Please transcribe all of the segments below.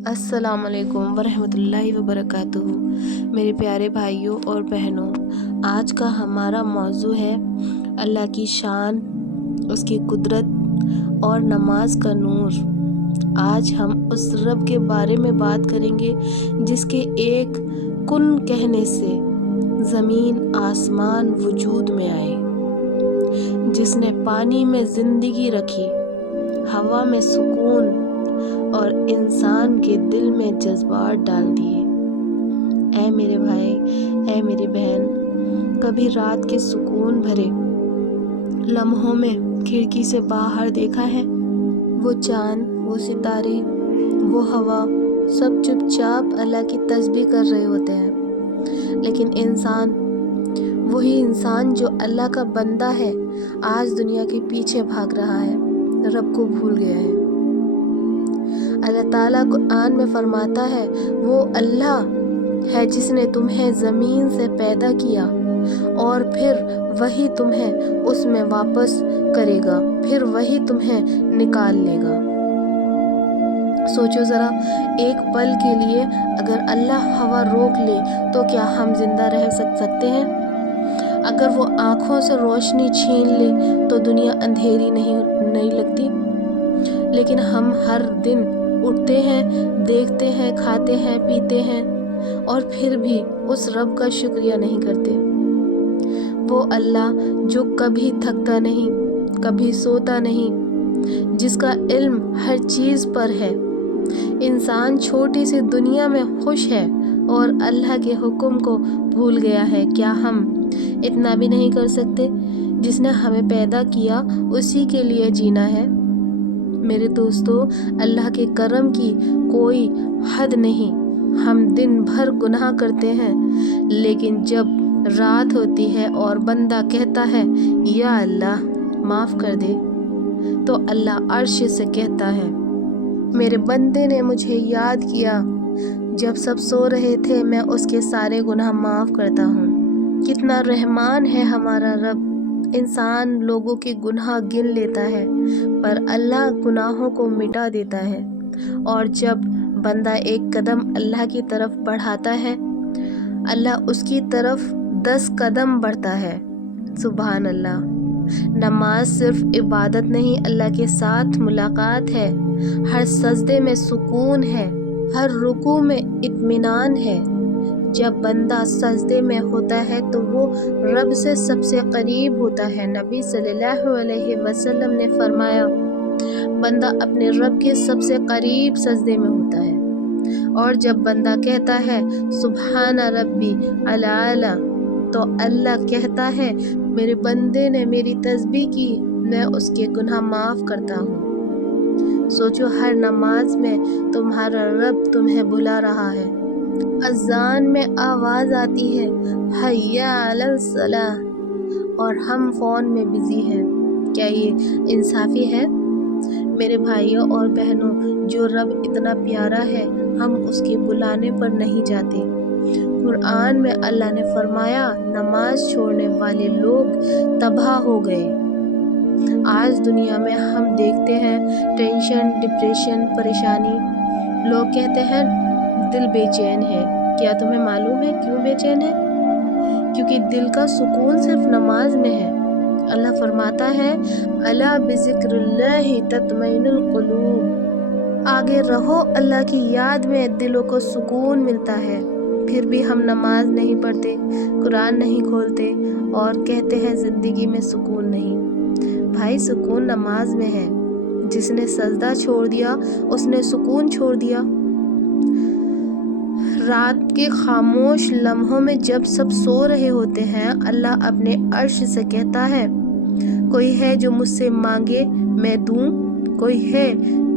अस्सलाम वालेकुम वरहमतुल्लाहि वबरकातुहू। मेरे प्यारे भाइयों और बहनों, आज का हमारा मौजू है अल्लाह की शान, उसकी कुदरत और नमाज का नूर। आज हम उस रब के बारे में बात करेंगे जिसके एक कुन कहने से ज़मीन आसमान वजूद में आए, जिसने पानी में ज़िंदगी रखी, हवा में सुकून और इंसान के दिल में जज्बात डाल दिए। ऐ मेरे भाई, ऐ मेरी बहन, कभी रात के सुकून भरे लम्हों में खिड़की से बाहर देखा है? वो चाँद, वो सितारे, वो हवा, सब चुपचाप अल्लाह की तस्बीह कर रहे होते हैं। लेकिन इंसान, वही इंसान जो अल्लाह का बंदा है, आज दुनिया के पीछे भाग रहा है, रब को भूल गया है। अल्लाह ताला कुरान में फरमाता है, वो अल्लाह है जिसने तुम्हें ज़मीन से पैदा किया और फिर वही तुम्हें उसमें वापस करेगा, फिर वही तुम्हें निकाल लेगा। सोचो ज़रा, एक पल के लिए अगर अल्लाह हवा रोक ले तो क्या हम जिंदा रह सकते हैं? अगर वो आँखों से रोशनी छीन ले तो दुनिया अंधेरी नहीं लगती। लेकिन हम हर दिन उठते हैं, देखते हैं, खाते हैं, पीते हैं और फिर भी उस रब का शुक्रिया नहीं करते। वो अल्लाह जो कभी थकता नहीं, कभी सोता नहीं, जिसका इल्म हर चीज़ पर है। इंसान छोटी सी दुनिया में खुश है और अल्लाह के हुक्म को भूल गया है। क्या हम इतना भी नहीं कर सकते? जिसने हमें पैदा किया उसी के लिए जीना है। मेरे दोस्तों, अल्लाह के करम की कोई हद नहीं। हम दिन भर गुनाह करते हैं, लेकिन जब रात होती है और बंदा कहता है या अल्लाह माफ़ कर दे, तो अल्लाह अर्श से कहता है, मेरे बंदे ने मुझे याद किया, जब सब सो रहे थे मैं उसके सारे गुनाह माफ़ करता हूँ। कितना रहमान है हमारा रब। इंसान लोगों के गुनाह गिन लेता है, पर अल्लाह गुनाहों को मिटा देता है। और जब बंदा एक कदम अल्लाह की तरफ बढ़ाता है, अल्लाह उसकी तरफ 10 कदम बढ़ता है। सुभान अल्लाह। नमाज सिर्फ इबादत नहीं, अल्लाह के साथ मुलाकात है। हर सजदे में सुकून है, हर रुकू में इत्मीनान है। जब बंदा सजदे में होता है तो वो रब से सबसे करीब होता है। नबी सल्लल्लाहु अलैहि वसल्लम ने फरमाया, बंदा अपने रब के सबसे करीब सजदे में होता है। और जब बंदा कहता है सुभान रब्बी अल-आला, तो अल्लाह कहता है, मेरे बंदे ने मेरी तस्बीह की, मैं उसके गुनाह माफ़ करता हूँ। सोचो, हर नमाज में तुम्हारा रब तुम्हें बुला रहा है। अज़ान में आवाज़ आती है हय्या अलल सलाह और हम फ़ोन में बिज़ी हैं। क्या ये इंसाफ़ी है? मेरे भाइयों और बहनों, जो रब इतना प्यारा है, हम उसके बुलाने पर नहीं जाते। कुरान में अल्लाह ने फरमाया, नमाज छोड़ने वाले लोग तबाह हो गए। आज दुनिया में हम देखते हैं टेंशन, डिप्रेशन, परेशानी। लोग कहते हैं दिल बेचैन है। क्या तुम्हें मालूम है क्यों बेचैन है? क्योंकि दिल का सुकून सिर्फ नमाज में है। अल्लाह फरमाता है, अला बिज़िक्रिल्लाहि तत्मइनुल कुलूब। आगे रहो, अल्लाह की याद में दिलों को सुकून मिलता है। फिर भी हम नमाज नहीं पढ़ते, कुरान नहीं खोलते और कहते हैं ज़िंदगी में सुकून नहीं। भाई, सुकून नमाज में है। जिसने सजदा छोड़ दिया उसने सुकून छोड़ दिया। रात के खामोश लम्हों में जब सब सो रहे होते हैं, अल्लाह अपने अर्श से कहता है, कोई है जो मुझसे मांगे मैं दूं, कोई है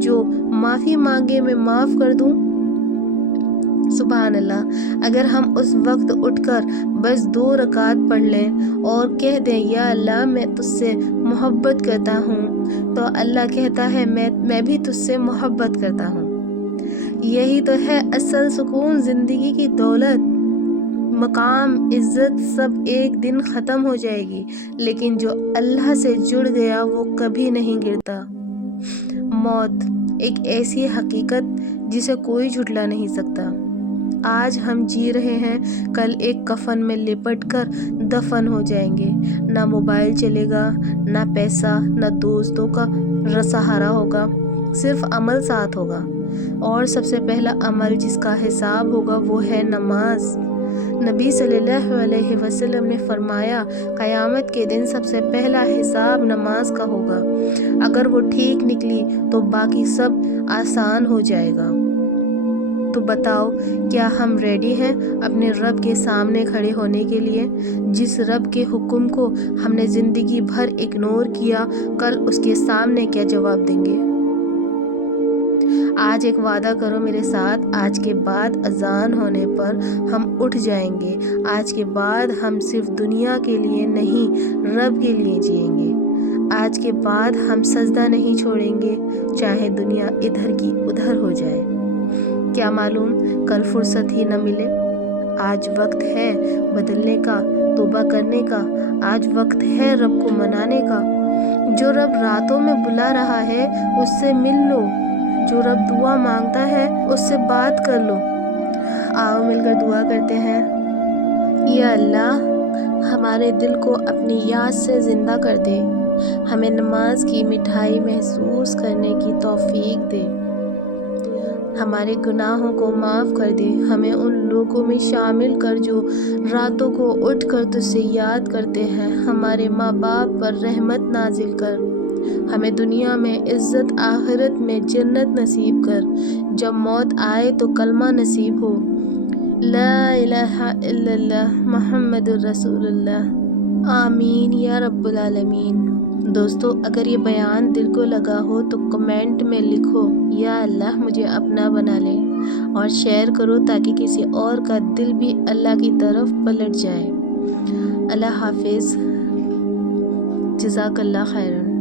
जो माफ़ी मांगे मैं माफ़ कर दूं। सुभान अल्लाह। अगर हम उस वक्त उठकर बस 2 रकात पढ़ लें और कह दें या अल्लाह मैं तुझसे मोहब्बत करता हूँ, तो अल्लाह कहता है मैं भी तुझसे मोहब्बत करता हूँ। यही तो है असल सुकून। ज़िंदगी की दौलत, मकाम, इज़्ज़त सब एक दिन ख़त्म हो जाएगी, लेकिन जो अल्लाह से जुड़ गया वो कभी नहीं गिरता। मौत एक ऐसी हकीकत جسے کوئی جھٹلا نہیں سکتا۔ آج ہم جی رہے ہیں، کل ایک کفن میں لپٹ کر دفن ہو جائیں گے۔ نہ موبائل چلے گا، نہ پیسہ، نہ دوستوں کا سہارا ہوگا، صرف عمل ساتھ ہوگا۔ اور سب سے پہلا عمل جس کا حساب ہوگا وہ ہے نماز۔ نبی صلی اللہ علیہ وسلم نے فرمایا، قیامت کے دن سب سے پہلا حساب نماز کا ہوگا۔ اگر وہ ٹھیک نکلی تو باقی سب آسان ہو جائے گا۔ تو بتاؤ، کیا ہم ریڈی ہیں اپنے رب کے سامنے کھڑے ہونے کے لیے؟ جس رب کے حکم کو ہم نے زندگی بھر اگنور کیا، کل اس کے سامنے کیا جواب دیں گے؟ آج ایک وعدہ کرو میرے ساتھ، آج کے بعد اذان ہونے پر ہم اٹھ جائیں گے۔ آج کے بعد ہم صرف دنیا کے لیے نہیں، رب کے لیے جئیں گے۔ آج کے بعد ہم سجدہ نہیں چھوڑیں گے، چاہے دنیا ادھر کی ادھر ہو جائے۔ کیا معلوم کل فرصت ہی نہ ملے۔ آج وقت ہے بدلنے کا، توبہ کرنے کا۔ آج وقت ہے رب کو منانے کا۔ جو رب راتوں میں بلا رہا ہے اس سے مل لو، جو رب دعا مانگتا ہے اس سے بات کر لو۔ آؤ مل کر دعا کرتے ہیں۔ یا اللہ، ہمارے دل کو اپنی یاد سے زندہ کر دے، ہمیں نماز کی میٹھائی محسوس کرنے کی توفیق دے، ہمارے گناہوں کو معاف کر دے، ہمیں ان لوگوں میں شامل کر جو راتوں کو اٹھ کر تجھ سے یاد کرتے ہیں، ہمارے ماں باپ پر رحمت نازل کر، ہمیں دنیا میں عزت، آخرت میں جنت نصیب کر، جب موت آئے تو کلمہ نصیب ہو، لا الہ الا اللہ محمد الرسول اللہ۔ آمین یا رب العالمین۔ دوستو، اگر یہ بیان دل کو لگا ہو تو کمنٹ میں لکھو، یا اللہ مجھے اپنا بنا لے، اور شیئر کرو تاکہ کسی اور کا دل بھی اللہ کی طرف پلٹ جائے۔ اللہ حافظ۔ جزاک اللہ خیرن۔